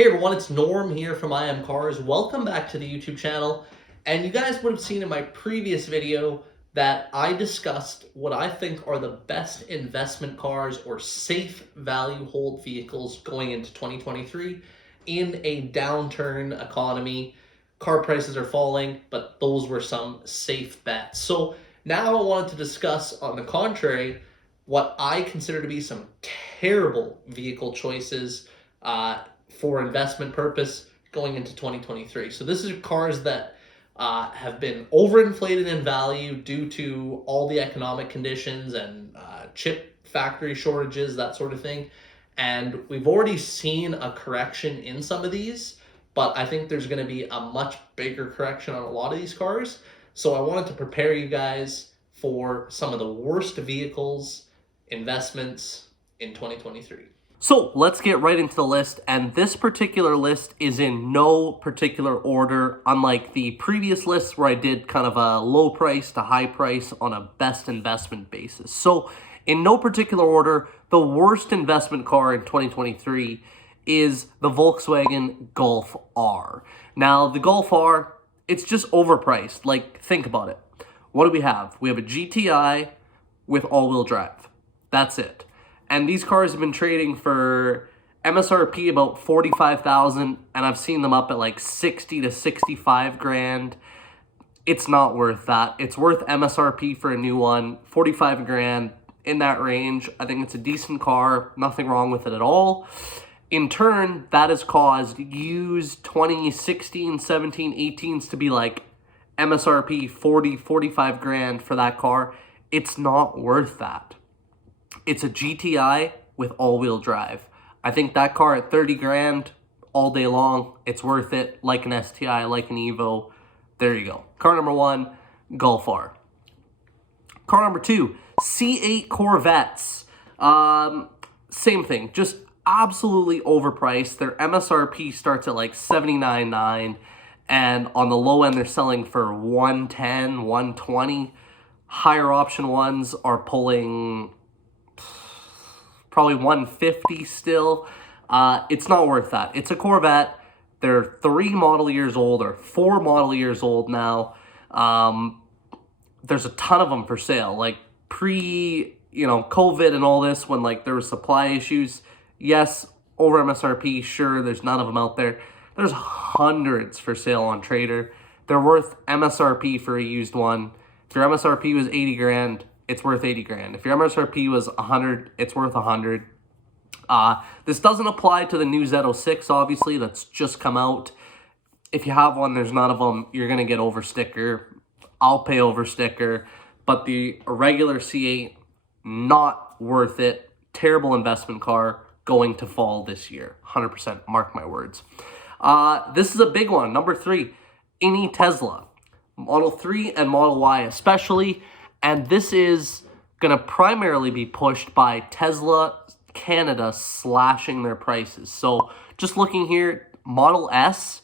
Hey everyone, it's Norm here from IMCARS. Welcome back to the YouTube channel. And you guys would have seen in my previous video that I discussed what I think are the best investment cars or safe value hold vehicles going into 2023 in a downturn economy. Car prices are falling, but those were some safe bets. So now I wanted to discuss, on the contrary, what I consider to be some terrible vehicle choices for investment purpose going into 2023. So this is cars that have been overinflated in value due to all the economic conditions and chip factory shortages, that sort of thing. And we've already seen a correction in some of these, but I think there's going to be a much bigger correction on a lot of these cars. So I wanted to prepare you guys for some of the worst vehicles investments in 2023. So let's get right into the list, and this particular list is in no particular order, unlike the previous lists where I did kind of a low price to high price on a best investment basis. So in no particular order, the worst investment car in 2023 is the Volkswagen Golf R. Now, the Golf R, it's just overpriced. Like, think about it. What do we have? We have a GTI with all-wheel drive. That's it. And these cars have been trading for MSRP about $45,000, and I've seen them up at like 60 to 65 grand. It's not worth that. It's worth MSRP for a new one, 45 grand, in that range. I think it's a decent car, nothing wrong with it at all. In turn, that has caused used 2016, 17, 18s to be like MSRP 40, 45 grand for that car. It's not worth that. It's a GTI with all-wheel drive. I think that car at 30 grand all day long, it's worth it, like an STI, like an Evo. There you go. Car number one, Golf R. Car number two, C8 Corvettes. Same thing, just absolutely overpriced. Their MSRP starts at like $79,900, and on the low end, they're selling for $110,000, $120,000. Higher option ones are pulling probably $150,000 still. It's not worth that. It's a Corvette. They're 3 model years old or 4 model years old now. There's a ton of them for sale. Like COVID and all this, when like there were supply issues. Yes, over MSRP, sure, there's none of them out there. There's hundreds for sale on Trader. They're worth MSRP for a used one. If your MSRP was 80 grand, it's worth 80 grand. If your MSRP was 100, it's worth 100. This doesn't apply to the new Z06, obviously, that's just come out. If you have one, there's none of them, you're going to get over sticker. I'll pay over sticker. But the regular C8, not worth it. Terrible investment car, going to fall this year. 100%, mark my words. This is a big one. Number 3, any Tesla. Model 3 and Model Y especially. And this is going to primarily be pushed by Tesla Canada slashing their prices. So just looking here, Model S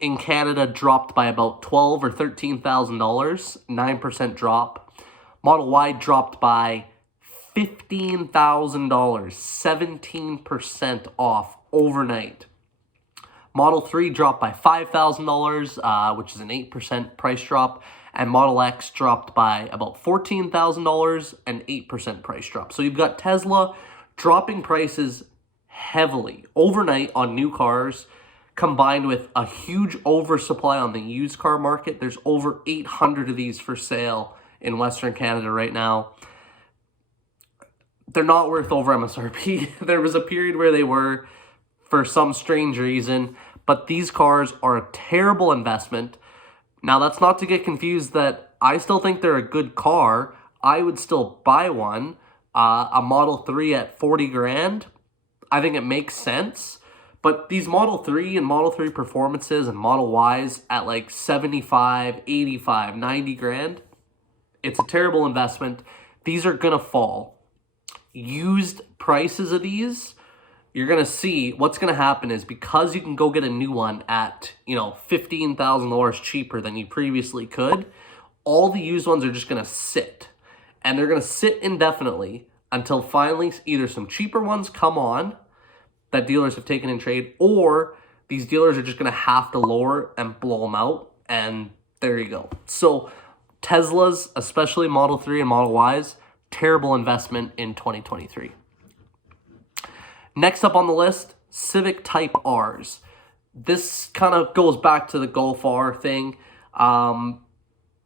in Canada dropped by about $12,000 or $13,000, 9% drop. Model Y dropped by $15,000, 17% off overnight. Model 3 dropped by $5,000, which is an 8% price drop. And Model X dropped by about $14,000, an 8% price drop. So you've got Tesla dropping prices heavily overnight on new cars, combined with a huge oversupply on the used car market. There's over 800 of these for sale in Western Canada right now. They're not worth over MSRP. There was a period where they were for some strange reason, but these cars are a terrible investment. Now, that's not to get confused that I still think they're a good car. I would still buy one. A Model 3 at 40 grand, I think it makes sense. But these Model 3 and Model 3 Performances and Model Ys at like 75, 85, 90 grand, it's a terrible investment. These are going to fall. Used prices of these, you're going to see what's going to happen is, because you can go get a new one at, $15,000 cheaper than you previously could, all the used ones are just going to sit. And they're going to sit indefinitely until finally either some cheaper ones come on that dealers have taken in trade, or these dealers are just going to have to lower and blow them out, and there you go. So Teslas, especially Model 3 and Model Ys, terrible investment in 2023. Next up on the list, Civic Type Rs. This kind of goes back to the Golf R thing.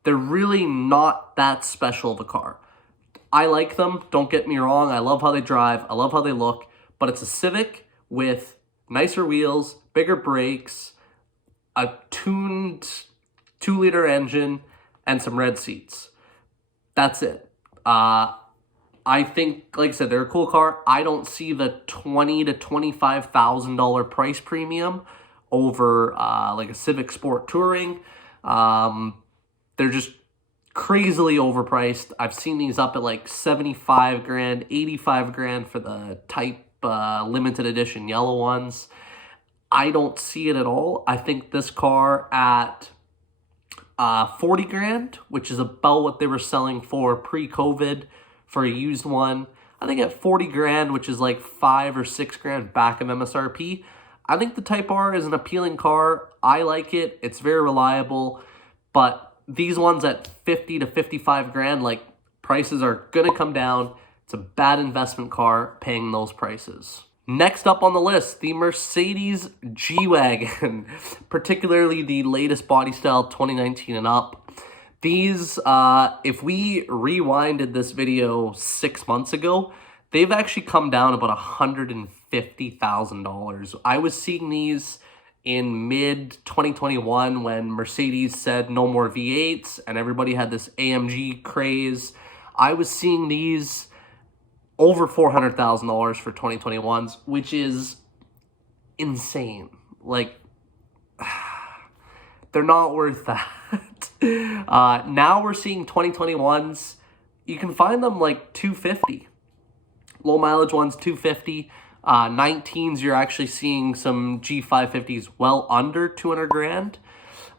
They're really not that special of a car. I like them, don't get me wrong. I love how they drive. I love how they look. But it's a Civic with nicer wheels, bigger brakes, a tuned 2-liter engine, and some red seats. That's it. I think, like I said, they're a cool car. I don't see the $20,000 to $25,000 price premium over like a Civic Sport Touring. They're just crazily overpriced. I've seen these up at like 75 grand, 85 grand for the Type limited edition yellow ones. I don't see it at all. I think this car at 40 grand, which is about what they were selling for pre-COVID for a used one. I think at 40 grand, which is like 5 or 6 grand back of MSRP, I think the Type R is an appealing car. I like it. It's very reliable. But these ones at 50 to 55 grand, like, prices are going to come down. It's a bad investment car paying those prices. Next up on the list, the Mercedes G-Wagon, particularly the latest body style 2019 and up. These, if we rewinded this video 6 months ago, they've actually come down about $150,000. I was seeing these in mid-2021 when Mercedes said no more V8s and everybody had this AMG craze. I was seeing these over $400,000 for 2021s, which is insane. Like, they're not worth that. Now we're seeing 2021s. You can find them like $250. Low mileage ones, $250. 19s, you're actually seeing some G550s well under 200 grand.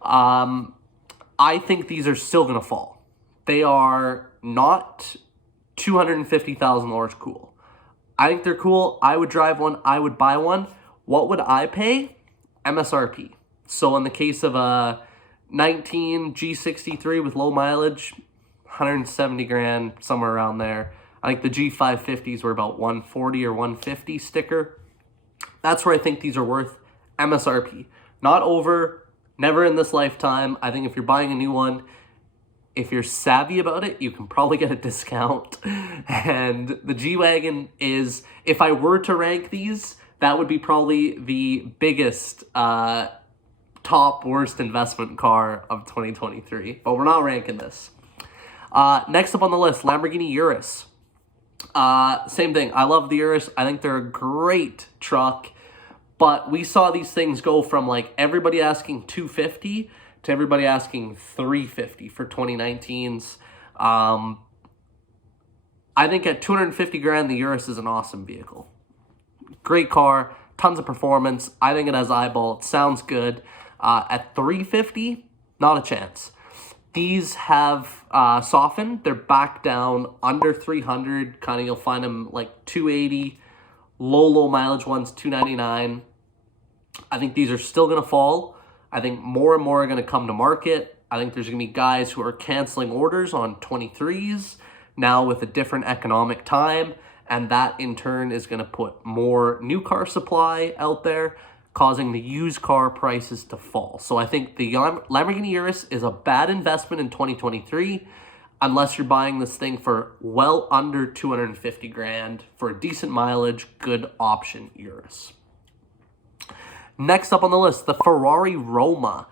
I think these are still going to fall. They are not $250,000 cool. I think they're cool. I would drive one. I would buy one. What would I pay? MSRP. So in the case of a 19 G63 with low mileage, 170 grand, somewhere around there. I think the G550s were about 140 or 150 sticker. That's where I think these are worth MSRP. Not over, never in this lifetime. I think if you're buying a new one, if you're savvy about it, you can probably get a discount. And the G-Wagon is, if I were to rank these, that would be probably the biggest top worst investment car of 2023. But we're not ranking this. Next up on the list, Lamborghini Urus. Same thing. I love the Urus. I think they're a great truck. But we saw these things go from like everybody asking $250 to everybody asking $350 for 2019s. I think at 250 grand, the Urus is an awesome vehicle. Great car, tons of performance. I think it has eyeball. It sounds good. At 350, not a chance. These have softened. They're back down under 300. Kind of, you'll find them like 280. Low mileage ones, 299. I think these are still going to fall. I think more and more are going to come to market. I think there's going to be guys who are canceling orders on 23s now with a different economic time. And that in turn is going to put more new car supply out there, causing the used car prices to fall. So I think the Lamborghini Urus is a bad investment in 2023 unless you're buying this thing for well under 250 grand for a decent mileage, good option Urus. Next up on the list, the Ferrari Roma.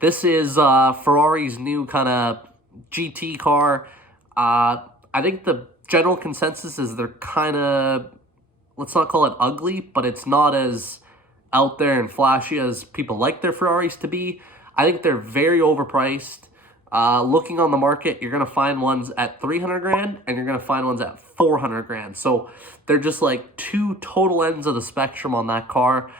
This is Ferrari's new kind of GT car. I think the general consensus is they're kind of, let's not call it ugly, but it's not as out there and flashy as people like their Ferraris to be. I think they're very overpriced. Looking on the market, you're going to find ones at 300 grand and you're going to find ones at 400 grand. So they're just like two total ends of the spectrum on that car.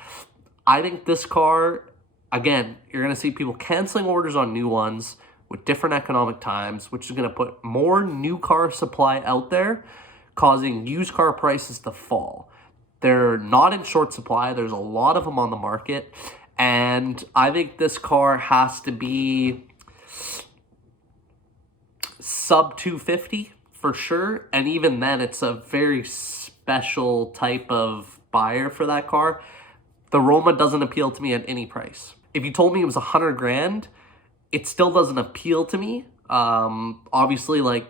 I think this car, again, you're going to see people canceling orders on new ones with different economic times, which is going to put more new car supply out there, causing used car prices to fall. They're not in short supply. There's a lot of them on the market. And I think this car has to be sub 250 for sure. And even then, it's a very special type of buyer for that car. The Roma doesn't appeal to me at any price. If you told me it was 100 grand, it still doesn't appeal to me. Obviously, like,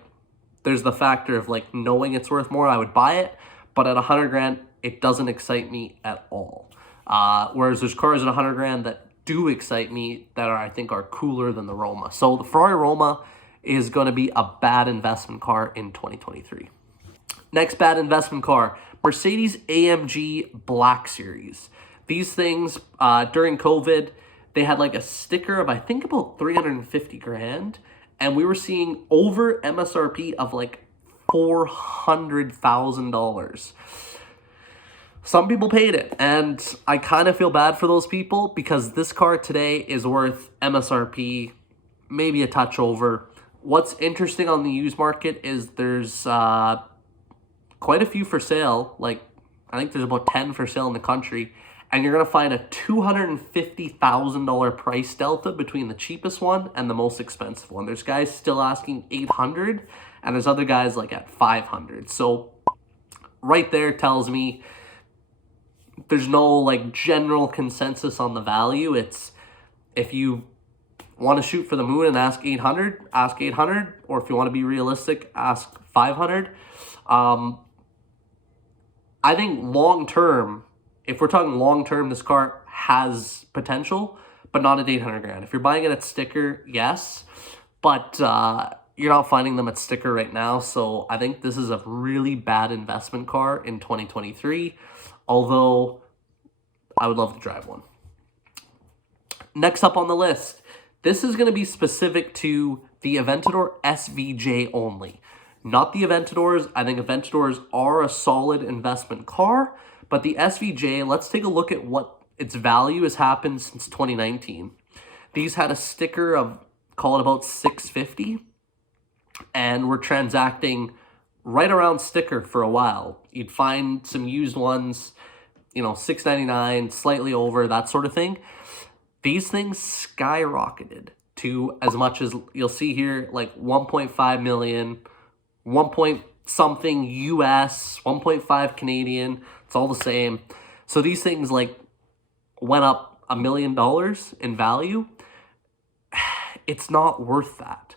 there's the factor of like knowing it's worth more, I would buy it. But at 100 grand, it doesn't excite me at all. Whereas there's cars at 100 grand that do excite me, that I think are cooler than the Roma. So the Ferrari Roma is going to be a bad investment car in 2023. Next bad investment car, Mercedes AMG Black Series. These things, during COVID, they had like a sticker of, I think, about 350 grand. And we were seeing over MSRP of like $400,000. Some people paid it, and I kind of feel bad for those people because this car today is worth MSRP, maybe a touch over. What's interesting on the used market is there's quite a few for sale. Like, I think there's about 10 for sale in the country, and you're going to find a $250,000 price delta between the cheapest one and the most expensive one. There's guys still asking $800, and there's other guys like at $500. So right there tells me there's no like general consensus on the value. It's, if you want to shoot for the moon and ask 800, ask 800, or if you want to be realistic, ask 500. I think long term, if we're talking long term, this car has potential, but not at 800 grand. If you're buying it at sticker, yes, but you're not finding them at sticker right now. So I think this is a really bad investment car in 2023, although I would love to drive one. Next up on the list, this is going to be specific to the Aventador SVJ only. Not the Aventadors. I think Aventadors are a solid investment car, but the SVJ, let's take a look at what its value has happened since 2019. These had a sticker of, call it about 650, and we're transacting right around sticker for a while. You'd find some used ones, you know, $699, slightly over, that sort of thing. These things skyrocketed to as much as you'll see here, like 1.5 million, 1 point something US, 1.5 Canadian. It's all the same. So these things like went up $1 million in value. It's not worth that.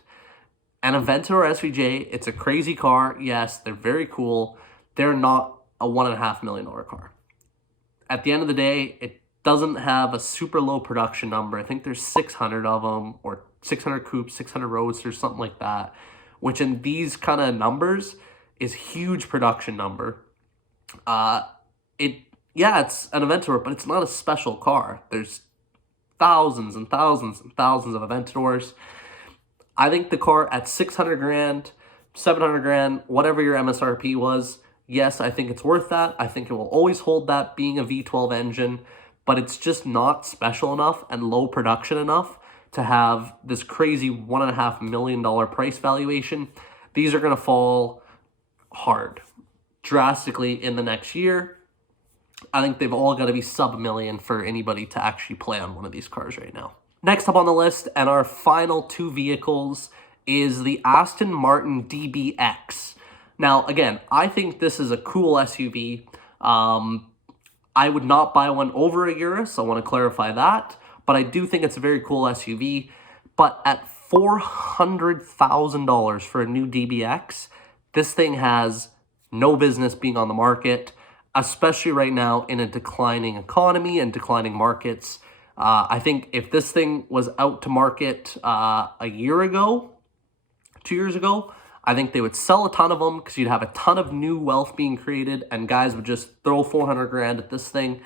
An Aventador SVJ, it's a crazy car. Yes, they're very cool. They're not a $1.5 million car. At the end of the day, it doesn't have a super low production number. I think there's 600 of them, or 600 coupes, 600 roadsters, something like that, which in these kind of numbers is huge production number. It's an Aventador, but it's not a special car. There's thousands and thousands and thousands of Aventadors. I think the car at 600 grand, 700 grand, whatever your MSRP was, yes, I think it's worth that. I think it will always hold that, being a V12 engine, but it's just not special enough and low production enough to have this crazy $1.5 million price valuation. These are going to fall hard, drastically in the next year. I think they've all got to be sub $1 million for anybody to actually play on one of these cars right now. Next up on the list, and our final two vehicles, is the Aston Martin DBX. Now, again, I think this is a cool SUV. I would not buy one over a Urus. I want to clarify that. But I do think it's a very cool SUV. But at $400,000 for a new DBX, this thing has no business being on the market, especially right now in a declining economy and declining markets. I think if this thing was out to market a year ago, 2 years ago, I think they would sell a ton of them because you'd have a ton of new wealth being created and guys would just throw 400 grand at this thing.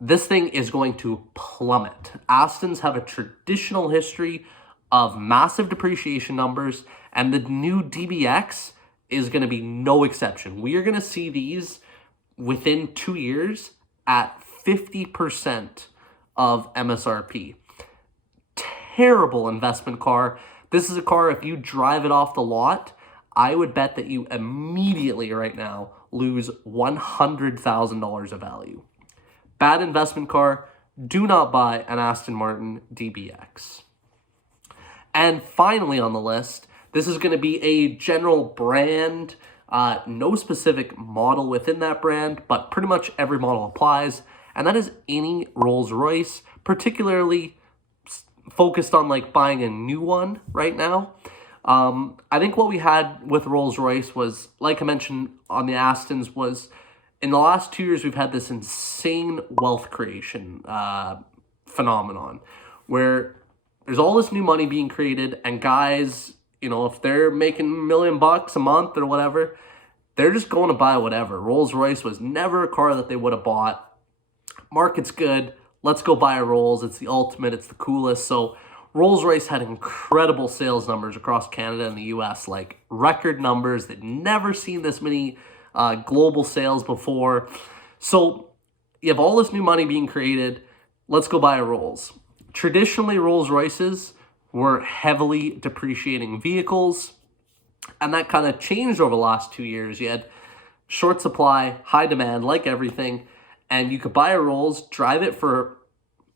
This thing is going to plummet. Astons have a traditional history of massive depreciation numbers, and the new DBX is going to be no exception. We are going to see these within 2 years at 50% of MSRP. Terrible investment car. This is a car, if you drive it off the lot, I would bet that you immediately right now lose $100,000 of value. Bad investment car. do not buy an Aston Martin DBX. And finally on the list, this is going to be a general brand, no specific model within that brand, but pretty much every model applies, and that is any Rolls-Royce, particularly focused on like buying a new one right now. I think what we had with Rolls-Royce was, like I mentioned on the Astons, was in the last 2 years, we've had this insane wealth creation phenomenon where there's all this new money being created, and guys, you know, if they're making $1 million a month or whatever, they're just going to buy whatever. Rolls-Royce was never a car that they would have bought. Market's good. Let's go buy a Rolls. It's the ultimate. It's the coolest. So Rolls-Royce had incredible sales numbers across Canada and the US, like record numbers. They'd never seen this many global sales before. So you have all this new money being created. Let's go buy a Rolls. Traditionally, Rolls-Royces were heavily depreciating vehicles, and that kind of changed over the last 2 years. You had short supply, high demand, like everything, and you could buy a Rolls, drive it for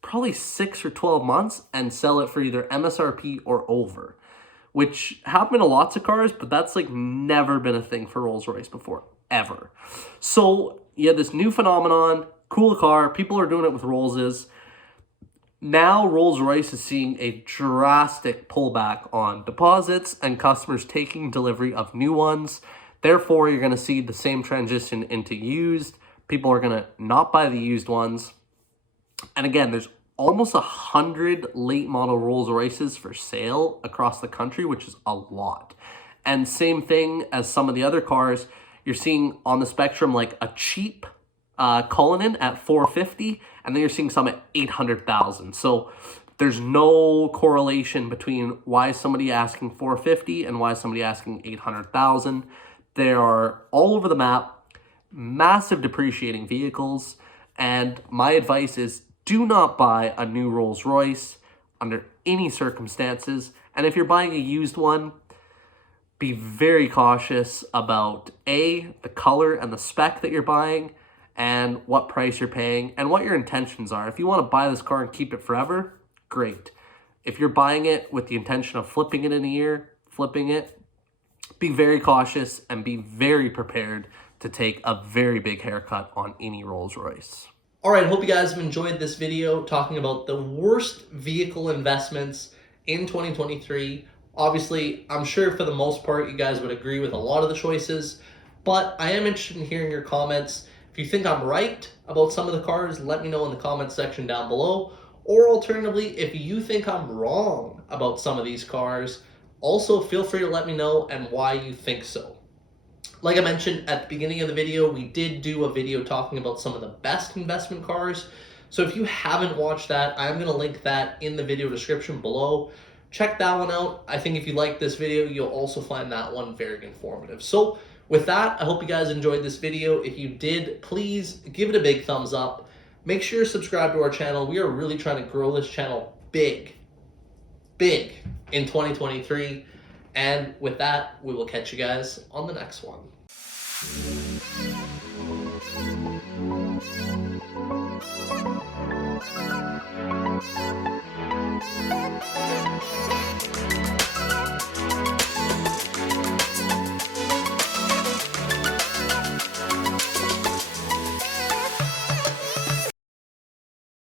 probably 6 or 12 months, and sell it for either MSRP or over, which happened to lots of cars, but that's like never been a thing for Rolls-Royce before, ever. So you had this new phenomenon, cool car, people are doing it with Rollses. Now Rolls-Royce is seeing a drastic pullback on deposits and customers taking delivery of new ones. Therefore, you're going to see the same transition into used. People are going to not buy the used ones. And again, there's almost 100 late model Rolls-Royces for sale across the country, which is a lot. And same thing as some of the other cars, you're seeing on the spectrum like a cheap Cullinan at $450, and then you're seeing some at $800,000. So there's no correlation between why is somebody asking $450 and why is somebody asking $800,000. They are all over the map, massive depreciating vehicles, and my advice is do not buy a new Rolls-Royce under any circumstances. And if you're buying a used one, be very cautious about the color and the spec that you're buying, and what price you're paying, and what your intentions are. If you want to buy this car and keep it forever, great. If you're buying it with the intention of flipping it in a year, flipping it, be very cautious and be very prepared to take a very big haircut on any Rolls-Royce. All right, hope you guys have enjoyed this video talking about the worst vehicle investments in 2023. Obviously, I'm sure for the most part you guys would agree with a lot of the choices, but I am interested in hearing your comments. If you think I'm right about some of the cars, let me know in the comments section down below. Or alternatively, if you think I'm wrong about some of these cars, also feel free to let me know and why you think so. Like I mentioned at the beginning of the video, we did do a video talking about some of the best investment cars. So if you haven't watched that, I'm going to link that in the video description below. Check that one out. I think if you like this video, you'll also find that one very informative. So with that, I hope you guys enjoyed this video. If you did, please give it a big thumbs up. Make sure you're subscribed to our channel. We are really trying to grow this channel big in 2023. And with that, we will catch you guys on the next one.